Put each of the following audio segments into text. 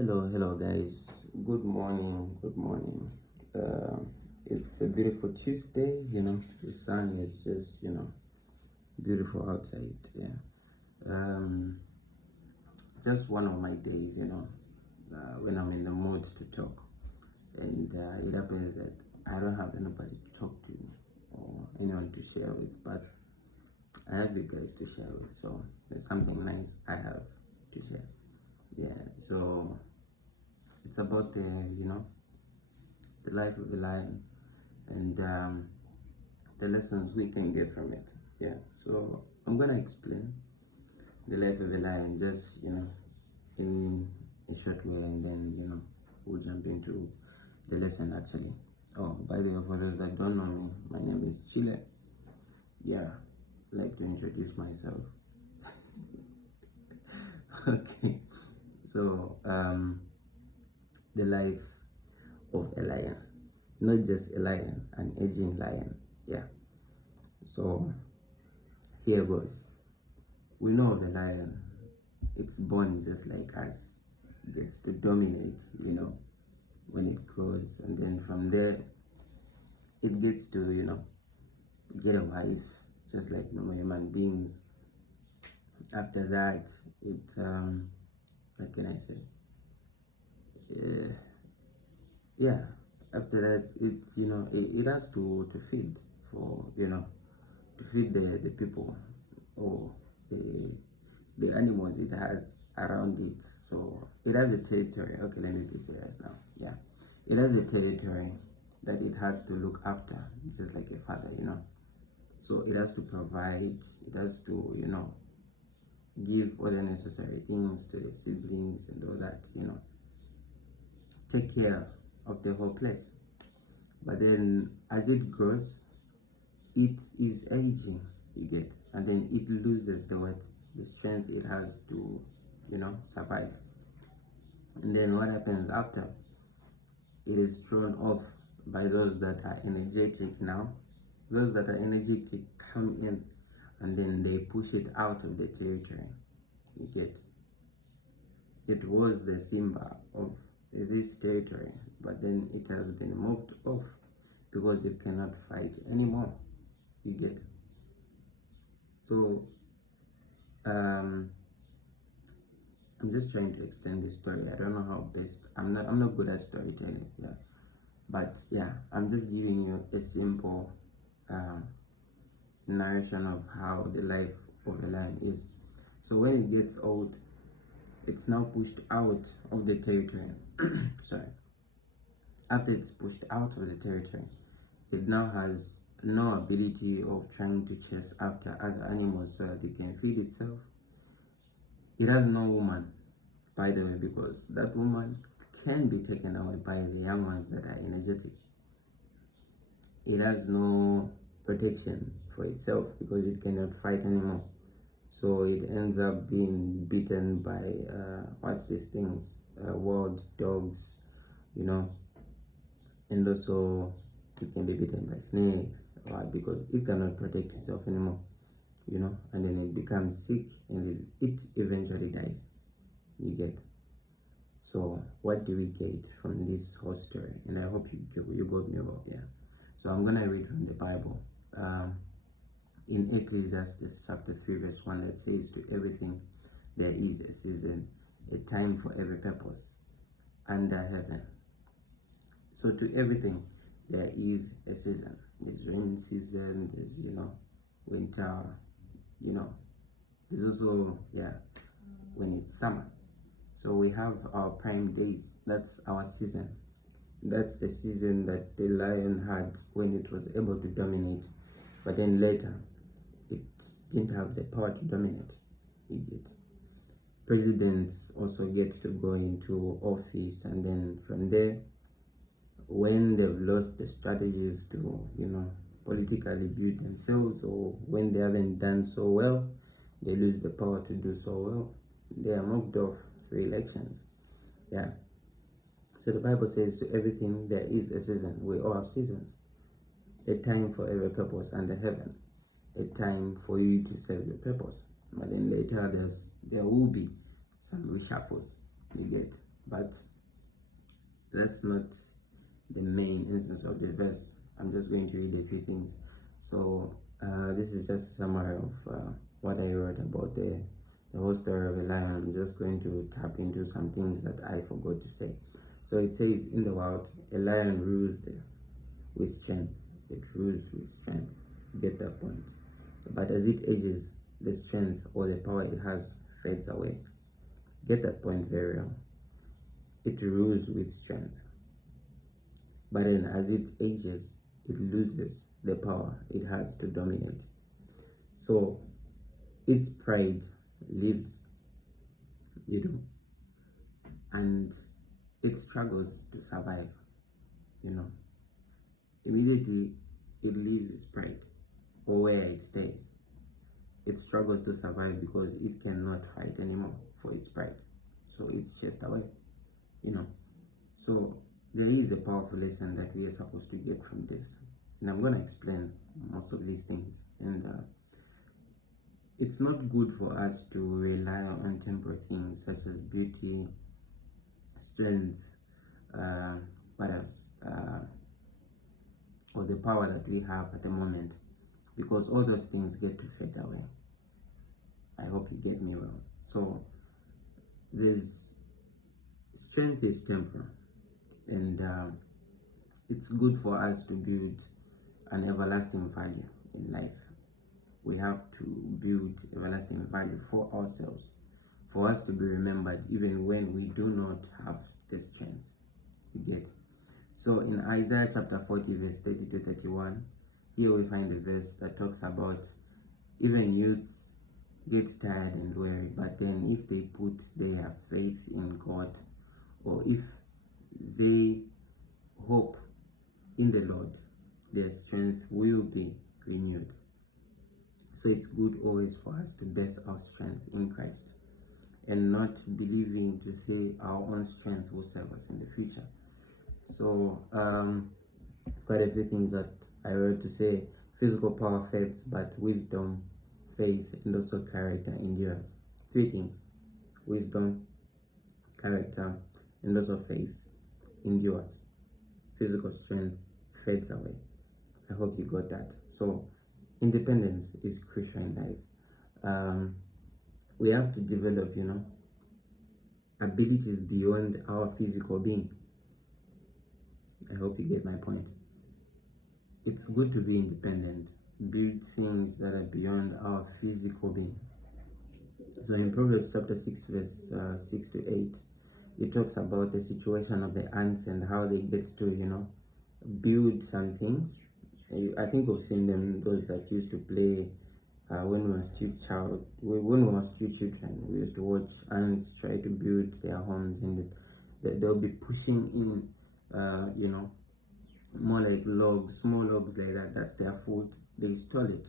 Hello, guys. Good morning. Good morning. Uh, it's a beautiful Tuesday. The sun is just beautiful outside. Yeah. Um, just one of my days. When I'm in the mood to talk, and it happens that I don't have anybody to talk to or anyone to share with, but I have you guys to share with. So there's something nice I have to share. Yeah. So it's about the life of a lion and the lessons we can get from it. Yeah, so I'm gonna explain the life of a lion just in a short way, and then we'll jump into the lesson actually. Oh, by the way, for those that don't know me, my name is Chile. Yeah, I'd like to introduce myself. Okay, so the life of a lion, not just a lion, an aging lion. Yeah, so here goes. We know of a lion, it's born just like us, gets to dominate, when it grows, and then from there, it gets to, get a wife, just like normal human beings. After that, what can I say? Uh, yeah, after that, it's, it has to feed for, to feed the people or the animals it has around it. So it has a territory. Okay, let me be serious now. Yeah, it has a territory that it has to look after, just like a father, So it has to provide, it has to, give all the necessary things to the siblings and all that, take care of the whole place. But then as it grows, it is aging, you get, and then it loses the strength it has to, survive. And then what happens after? It is thrown off by those that are energetic now. Those that are energetic come in and then they push it out of the territory. You get, it was the Simba of this territory, but then it has been moved off because it cannot fight anymore. You get, so I'm just trying to explain this story. I don't know how best. I'm not good at storytelling. Yeah, but yeah, I'm just giving you a simple narration of how the life of a lion is. So when it gets old, it's now pushed out of the territory. Sorry. After it's pushed out of the territory, it now has no ability of trying to chase after other animals so that it can feed itself. It has no woman, by the way, because that woman can be taken away by the young ones that are energetic. It has no protection for itself because it cannot fight anymore. So it ends up being beaten by what's these things? Wild dogs, and also it can be beaten by snakes, because it cannot protect itself anymore, and then it becomes sick and it eventually dies. You get. So what do we get from this whole story? And I hope you got me well. Yeah. So I'm gonna read from the Bible. In Ecclesiastes chapter 3 verse 1, that says, to everything there is a season, a time for every purpose under heaven. So to everything there is a season. There's rain season, there's winter, there's also when it's summer. So we have our prime days. That's our season. That's the season that the lion had when it was able to dominate. But then later, it didn't have the power to dominate. Presidents also get to go into office, and then from there, when they've lost the strategies to, politically build themselves, or when they haven't done so well, they lose the power to do so well, they are moved off through elections. Yeah. So the Bible says, to everything there is a season. We all have seasons. A time for every purpose under heaven. A time for you to serve your purpose. But then later there will be some reshuffles. You get. But that's not the main instance of the verse. I'm just going to read a few things. So this is just a summary of what I wrote about the whole story of a lion. I'm just going to tap into some things that I forgot to say. So it says, in the wild, a lion rules with strength. It rules with strength. Get that point. But as it ages, the strength or the power it has fades away. Get that point very well. It rules with strength. But then as it ages, it loses the power it has to dominate. So its pride lives, you know, and it struggles to survive, you know. Immediately it leaves its pride or where it stays. It struggles to survive because it cannot fight anymore for its pride. So it's chased away, you know. So there is a powerful lesson that we are supposed to get from this. And I'm going to explain most of these things. And it's not good for us to rely on temporal things such as beauty, strength, what else, or the power that we have at the moment, because all those things get to fade away. I hope you get me well. So this strength is temporal, and it's good for us to build an everlasting value in life. We have to build everlasting value for ourselves, for us to be remembered even when we do not have the strength. You get? So in Isaiah chapter 40 verse 30 to 31, here we find a verse that talks about even youths get tired and weary, but then if they put their faith in God, or if they hope in the Lord, their strength will be renewed. So it's good always for us to base our strength in Christ and not believing to say our own strength will serve us in the future. So quite a few things that I wrote to say. Physical power fades, but wisdom, faith, and also character endures. 3 things: wisdom, character, and also faith endures. Physical strength fades away. I hope you got that. So independence is crucial in life. We have to develop, abilities beyond our physical being. I hope you get my point. It's good to be independent, build things that are beyond our physical being. So in Proverbs chapter 6 verse 6 to 8, it talks about the situation of the ants and how they get to, build some things. I think we've seen them, those that used to play when we were still children. We used to watch ants try to build their homes, and they'll be pushing in, more like logs, small logs like that. That's their food. They store it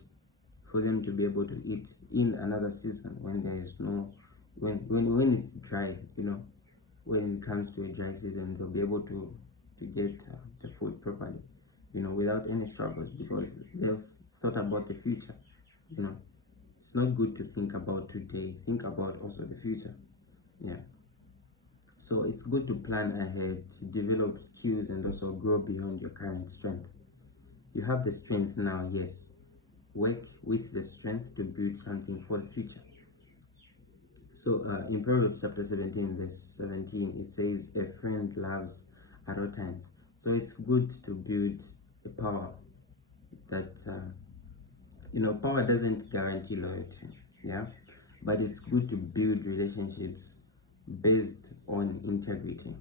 for them to be able to eat in another season when there is no, when it's dry, when it comes to a dry season, they'll be able to get the food properly, without any struggles, because they've thought about the future. It's not good to think about today, think about also the future. So it's good to plan ahead, develop skills, and also grow beyond your current strength. You have the strength now, yes. Work with the strength to build something for the future. So in Proverbs chapter 17 verse 17, it says, a friend loves at all times. So it's good to build a power that, power doesn't guarantee loyalty, but it's good to build relationships based on integrity.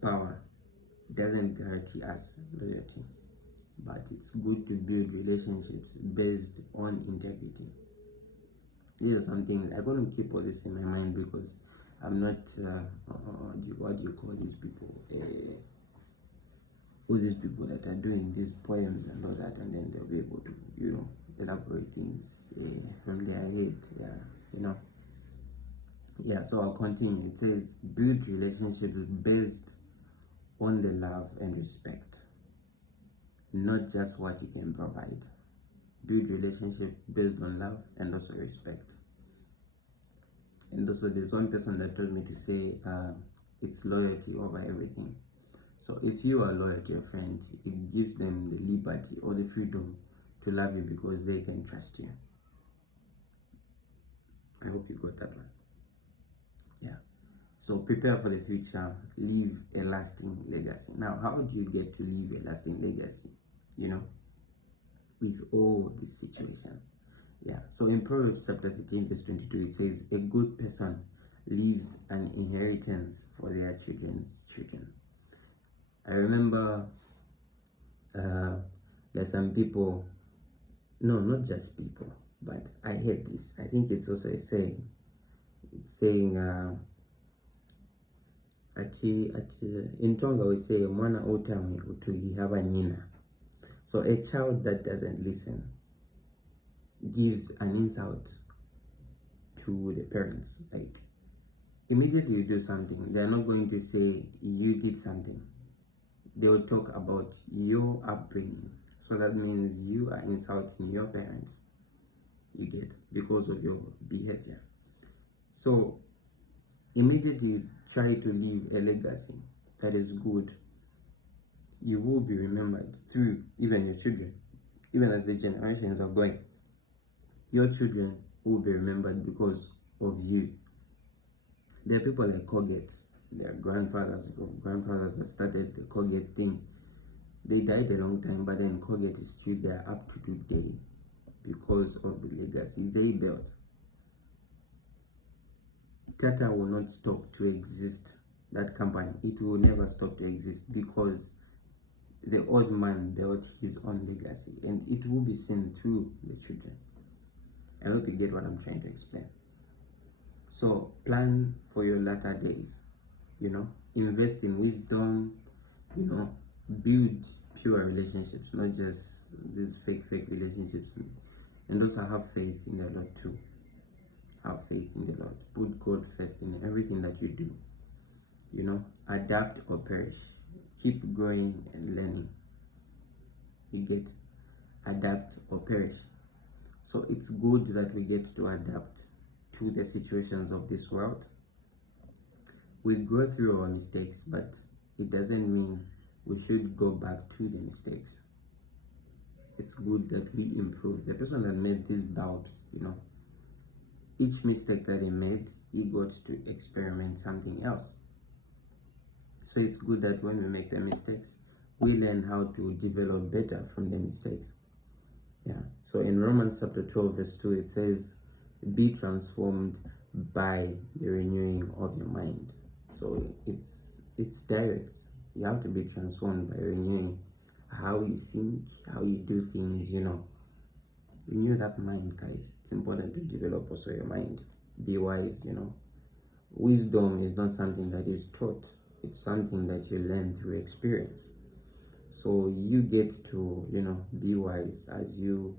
Power doesn't guarantee us loyalty, but it's good to build relationships based on integrity. These are some things I'm going to keep all this in my mind, because I'm not what do you call these people, all these people that are doing these poems and all that, and then they'll be able to elaborate things from their head. So I'll continue. It says, build relationships based on the love and respect, not just what you can provide. Build relationship based on love and also respect. And also there's one person that told me to say it's loyalty over everything. So if you are loyal to your friend, it gives them the liberty or the freedom to love you because they can trust you. I hope you got that one. Yeah. So prepare for the future, leave a lasting legacy. Now, how do you get to leave a lasting legacy? You know, with all this situation. Yeah. So in Proverbs chapter 13, verse 22, it says, a good person leaves an inheritance for their children's children. I remember there's some people, no, not just people, but I heard this. I think it's also a saying. It's saying, in Tonga we say, mwana utami utugihawa nina. So a child that doesn't listen gives an insult to the parents. Like, immediately you do something, they're not going to say you did something. They will talk about your upbringing. So that means you are insulting your parents. You get, because of your behavior. So immediately try to leave a legacy that is good. You will be remembered through even your children. Even as the generations are going, your children will be remembered because of you. There are people like Colgate, their grandfathers that started the Colgate thing. They died a long time, but then Colgate is still there up to today because of the legacy they built. Tata will not stop to exist, that company. It will never stop to exist because the old man built his own legacy, and it will be seen through the children. I hope you get what I'm trying to explain. So plan for your latter days, invest in wisdom, build pure relationships, not just these fake relationships, and also have faith in the Lord too. Have faith in the Lord. Put God first in everything that you do. Adapt or perish. Keep growing and learning. You get, adapt or perish. So it's good that we get to adapt to the situations of this world. We go through our mistakes, but it doesn't mean we should go back to the mistakes. It's good that we improve. The person that made these bulbs, each mistake that he made, he got to experiment something else. So it's good that when we make the mistakes, we learn how to develop better from the mistakes. Yeah. So in Romans chapter 12, verse 2, it says, be transformed by the renewing of your mind. So it's direct. You have to be transformed by renewing how you think, how you do things, Renew that mind, guys. It's important to develop also your mind. Be wise, Wisdom is not something that is taught. It's something that you learn through experience. So you get to, be wise as you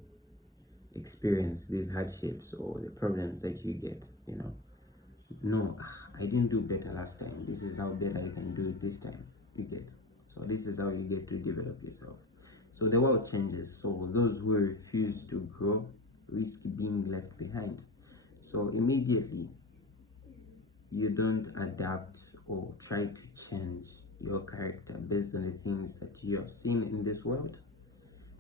experience these hardships or the problems that you get, No, I didn't do better last time. This is how better I can do it this time. You get. So this is how you get to develop yourself. So the world changes. So those who refuse to grow risk being left behind. So immediately you don't adapt or try to change your character based on the things that you have seen in this world,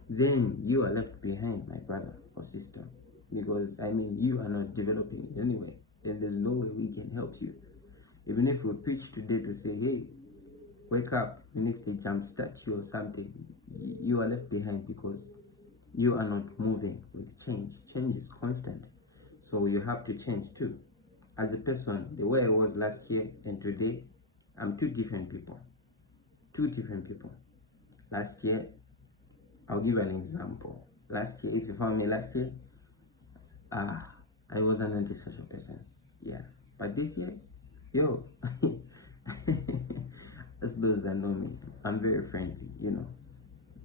then you are left behind, my brother or sister, because you are not developing it anyway, and there's no way we can help you. Even if we preach today to say, hey, wake up, even if they jumpstart you or something, you are left behind because you are not moving with change. Change is constant, so you have to change too. As a person, the way I was last year and today, I'm two different people. Last year, I'll give an example. Last year, if you found me last year, I was an antisocial person. Yeah. But this year, yo, as those that know me, I'm very friendly,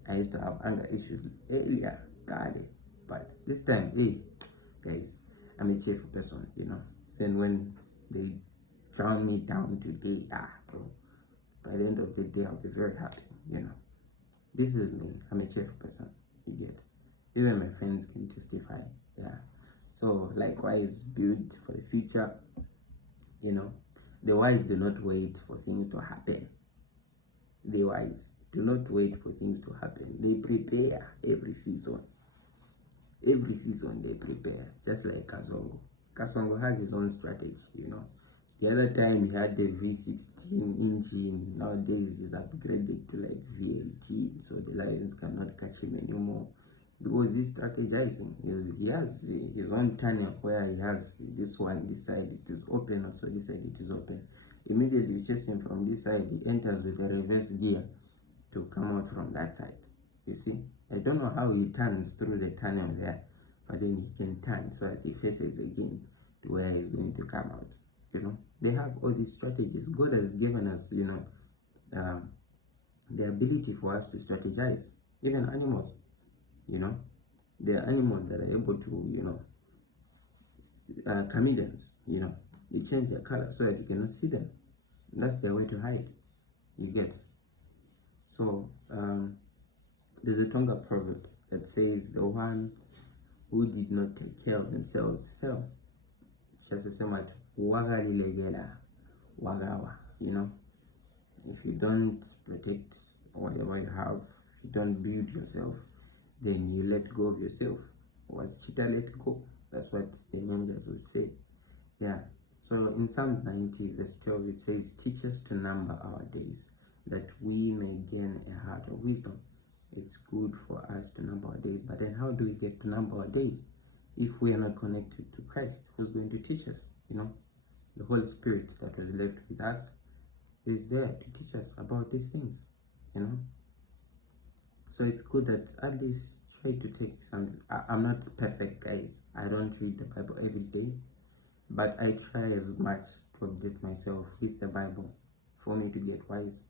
I used to have anger issues earlier, got it. But this time, hey, guys, I'm a cheerful person, Then when they drown me down today, bro, by the end of the day, I'll be very happy, This is me. I'm a cheerful person, you get. Even my friends can testify, yeah. So likewise, build for the future, You know, the wise do not wait for things to happen. The wise do not wait for things to happen. They prepare every season. Every season they prepare, just like Kasongo. Kasongo has his own strategy, you know. The other time he had the V16 engine. Nowadays he's upgraded to like V18, so the lions cannot catch him anymore. Because he's strategizing. He has his own tunnel where he has this one, this side it is open, also this side it is open. Immediately you chase him from this side, he enters with a reverse gear to come out from that side. You see, I don't know how he turns through the tunnel there, but then he can turn so that he faces again to where he's going to come out. You know, they have all these strategies. God has given us, you know, the ability for us to strategize. Even animals, you know, there are animals that are able to, you know, chameleons, you know, they change their color so that you cannot see them. That's their way to hide. You get. So there's a Tonga proverb that says the one who did not take care of themselves fell. Shasasema wagalilegela wagawa. You know, if you don't protect whatever you have, if you don't build yourself, then you let go of yourself. Was cheetah let go? That's what the angels would say. Yeah. So in Psalms 90 verse 12 it says, teach us to number our days, that we may gain a heart of wisdom. It's good for us to number our days, but then how do we get to number our days if we are not connected to Christ? Who's going to teach us? You know, the Holy Spirit that was left with us is there to teach us about these things, you know. So it's good that at least try to take some. I'm not perfect, guys. I don't read the Bible every day, but I try as much to update myself with the Bible for me to get wise.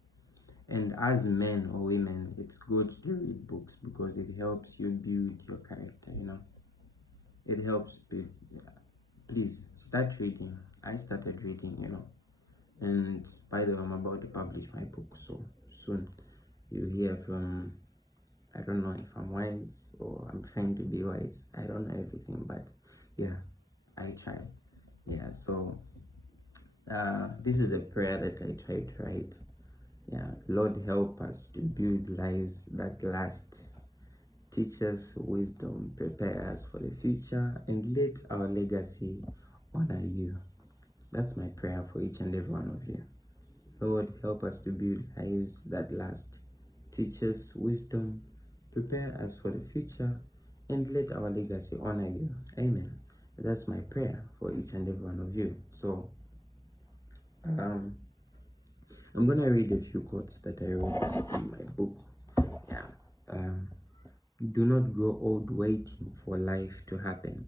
And as men or women, it's good to read books because it helps you build your character, you know. It helps. Please start reading. I started reading, you know. And by the way, I'm about to publish my book, so soon you'll hear from, I don't know if I'm wise or I'm trying to be wise. I don't know everything, but yeah, I try. Yeah, so this is a prayer that I try to write. Yeah, Lord, help us to build lives that last. Teach us wisdom, prepare us for the future, and let our legacy honor you. That's my prayer for each and every one of you. Lord, help us to build lives that last. Teach us wisdom, prepare us for the future, and let our legacy honor you. Amen. That's my prayer for each and every one of you. So, I'm gonna read a few quotes that I wrote in my book. Yeah. Do not grow old waiting for life to happen.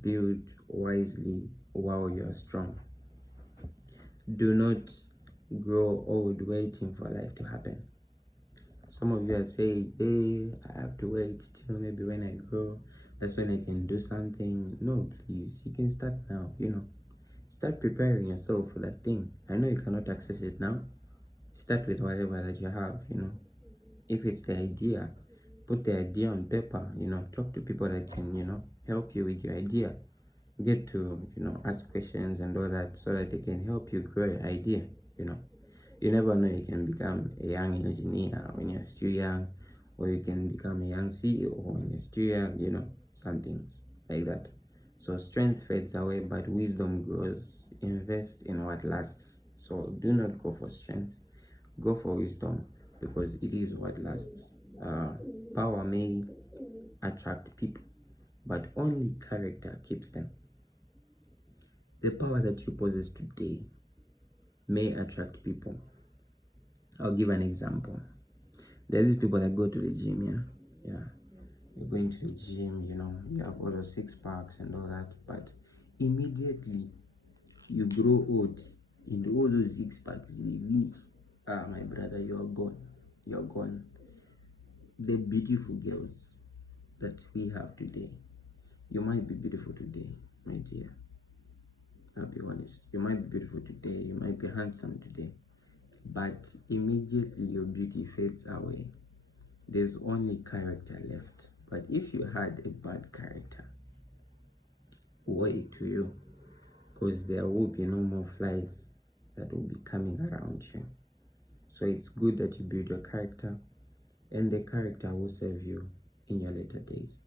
Build wisely while you are strong. Do not grow old waiting for life to happen. Some of you are saying, hey, I have to wait till maybe when I grow, that's when I can do something. No, please, you can start now, you know. Start preparing yourself for that thing. I know you cannot access it now. Start with whatever that you have, you know. If it's the idea, put the idea on paper, you know. Talk to people that can, you know, help you with your idea. Get to, you know, ask questions and all that so that they can help you grow your idea, you know. You never know, you can become a young engineer when you're still young, or you can become a young CEO when you're still young, you know, something like that. So strength fades away, but wisdom grows. Invest in what lasts. So do not go for strength, go for wisdom, because it is what lasts. Power may attract people, but only character keeps them. The power that you possess today may attract people. I'll give an example. There are these people that go to the gym, yeah. You're going to the gym, you know, you have all those 6 packs and all that, but immediately you grow old and all those 6 packs they finish. My brother, you're gone. You're gone. The beautiful girls that we have today, you might be beautiful today, my dear. I'll be honest. You might be beautiful today, you might be handsome today, but immediately your beauty fades away. There's only character left. But if you had a bad character, woe to you, because there will be no more flies that will be coming around you. So it's good that you build your character, and the character will serve you in your later days.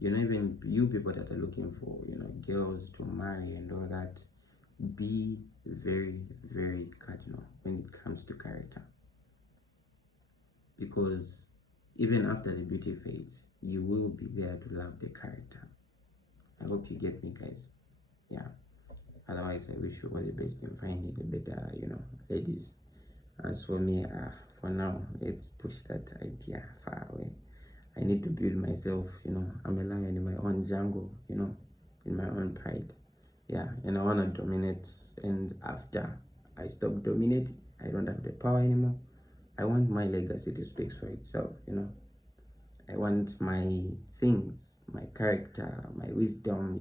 Even you people that are looking for, girls to marry and all that, be very, very cardinal when it comes to character. Because even after the beauty fades, you will be there to love the character. I hope you get me, guys. Yeah. Otherwise, I wish you all the best in finding the better, ladies. As for me, for now, let's push that idea far away. I need to build myself, I'm a lion in my own jungle, in my own pride. Yeah, and I want to dominate. And after I stop dominating, I don't have the power anymore. I want my legacy to speak for itself, I want my things, my character, my wisdom,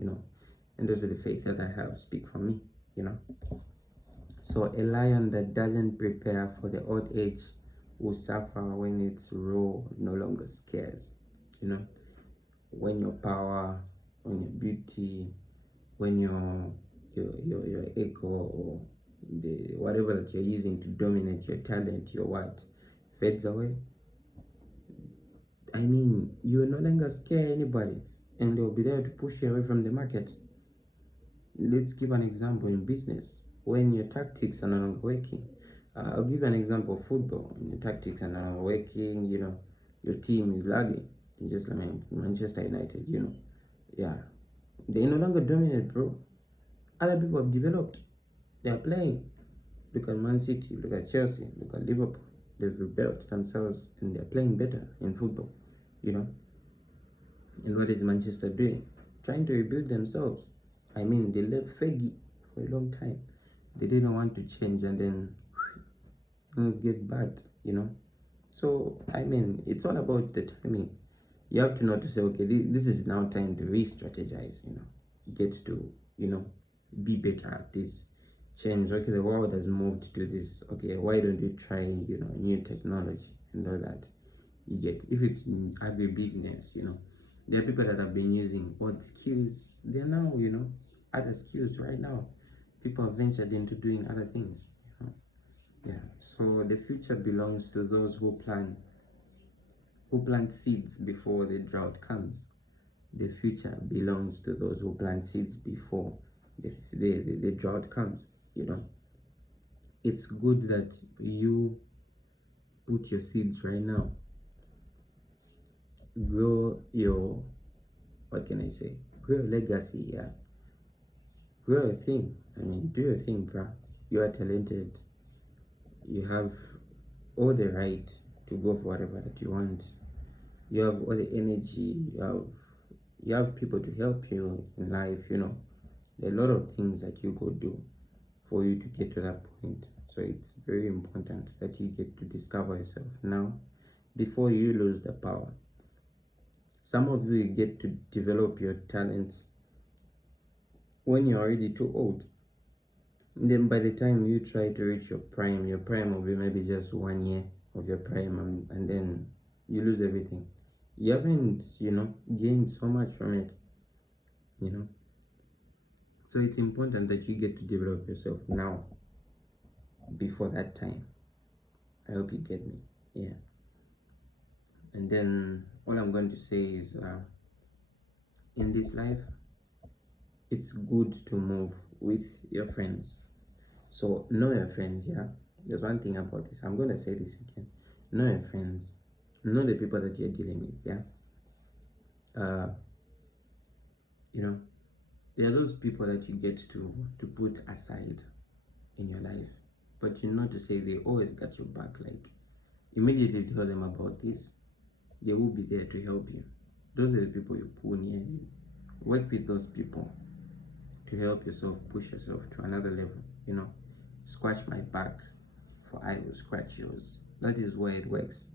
and those are the faith that I have speak for me, So a lion that doesn't prepare for the old age will suffer when its roar no longer scares, when your power, when your beauty, when your echo, or the whatever that you're using to dominate your talent, your what, fades away. I mean, you will no longer scare anybody, and they'll be there to push you away from the market. Let's give an example in business. When your tactics are no longer working, I'll give an example of football. When your tactics are no longer working, your team is lagging. You just like Manchester United, yeah, they no longer dominate, bro. Other people have developed. They are playing. Look at Man City, look at Chelsea, look at Liverpool. They've rebuilt themselves and they're playing better in football, And what is Manchester doing? Trying to rebuild themselves. I mean, they left Fergie for a long time. They didn't want to change, and then things get bad, So, I mean, it's all about the timing. You have to know to say, okay, this is now time to re-strategize, get to, be better at this. Change. Okay, the world has moved to this. Okay, why don't you try, new technology and all that? You get, if it's agribusiness, there are people that have been using old skills. They're now, other skills right now. People have ventured into doing other things. Yeah. So the future belongs to those who plant seeds before the drought comes. The future belongs to those who plant seeds before the drought comes. It's good that you put your seeds right now. Grow your, what can I say? Grow your legacy, yeah. Grow your thing. I mean, do your thing, bruh. You are talented. You have all the right to go for whatever that you want. You have all the energy. You have people to help you in life. There are a lot of things that you could do for you to get to that point. So it's very important that you get to discover yourself now before you lose the power. Some of you get to develop your talents when you're already too old. And then by the time you try to reach your prime will be maybe just 1 year of your prime, and then you lose everything. You haven't, gained so much from it, So it's important that you get to develop yourself now before that time. I hope you get me. Yeah. And then all I'm going to say is in this life, it's good to move with your friends. So know your friends, yeah. There's one thing about this. I'm going to say this again. Know your friends. Know the people that you're dealing with, yeah. There are those people that you get to put aside in your life, but to say they always got your back. Like, immediately tell them about this, they will be there to help you. Those are the people you pull near you. Work with those people to help yourself push yourself to another level. Scratch my back for I will scratch yours. That is where it works.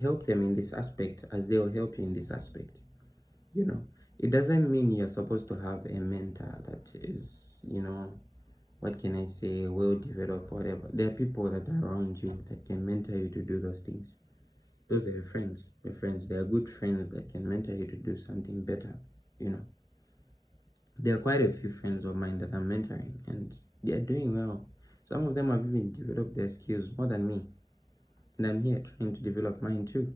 Help them in this aspect as they will help you in this aspect. It doesn't mean you're supposed to have a mentor that is, what can I say, well developed, whatever. There are people that are around you that can mentor you to do those things. Those are your friends. They are good friends that can mentor you to do something better, There are quite a few friends of mine that I'm mentoring, and they are doing well. Some of them have even developed their skills more than me, and I'm here trying to develop mine too,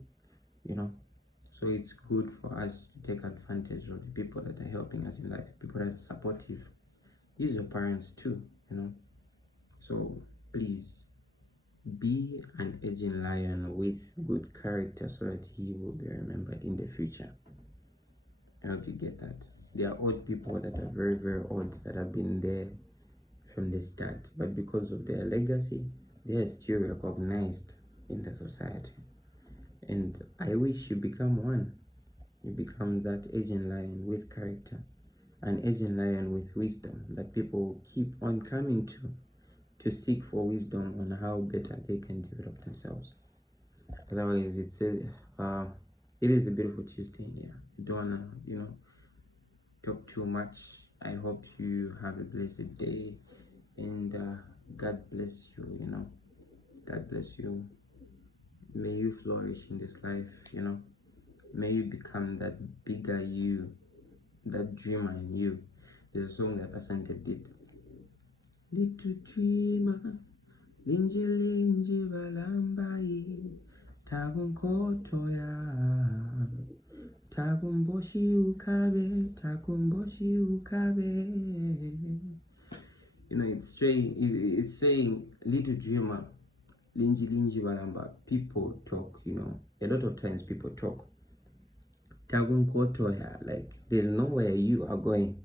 you know. So it's good for us to take advantage of the people that are helping us in life, people that are supportive. Use your parents too, you know. So please be an aging lion with good character so that he will be remembered in the future. I hope you get that. There are old people that are very, very old that have been there from the start, but because of their legacy, they are still recognized in the society. And I wish you become one. You become that Asian lion with character, an Asian lion with wisdom that people keep on coming to seek for wisdom on how better they can develop themselves. Otherwise, it is a beautiful Tuesday. Yeah, don't wanna talk too much. I hope you have a blessed day, and God bless you. God bless you. May you flourish in this life. May you become that bigger you, that dreamer in you. There's a song that Asante did. Little dreamer, linji linji balambai, tagunkotoya, tagumboshi ukabe, tagumboshi ukabe. It's saying, little dreamer, linji linji balamba. People talk, a lot of times people talk. Tagunkotoya, like there's nowhere you are going.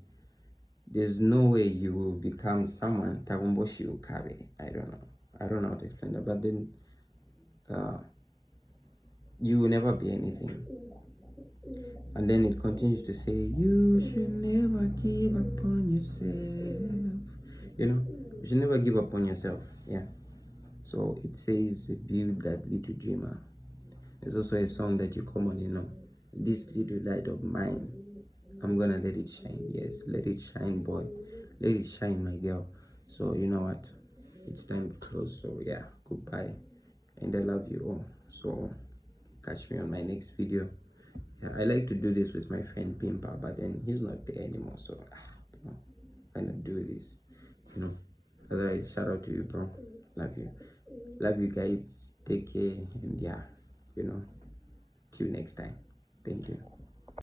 There's no way you will become someone. Tagumboshi ukabe. I don't know how to explain that, but then you will never be anything. And then it continues to say, you should never give up on yourself. You should never give up on yourself. Yeah. So it says, build that little dreamer. There's also a song that you commonly know. This little light of mine, I'm gonna let it shine. Yes, let it shine, boy. Let it shine, my girl. So you know what? It's time to close. So yeah, goodbye. And I love you all. So catch me on my next video. Yeah, I like to do this with my friend Pimpa, but then he's not there anymore. So why not do this? Otherwise, shout out to you, bro. Love you. Love you guys. Take care. And yeah, till next time. Thank you.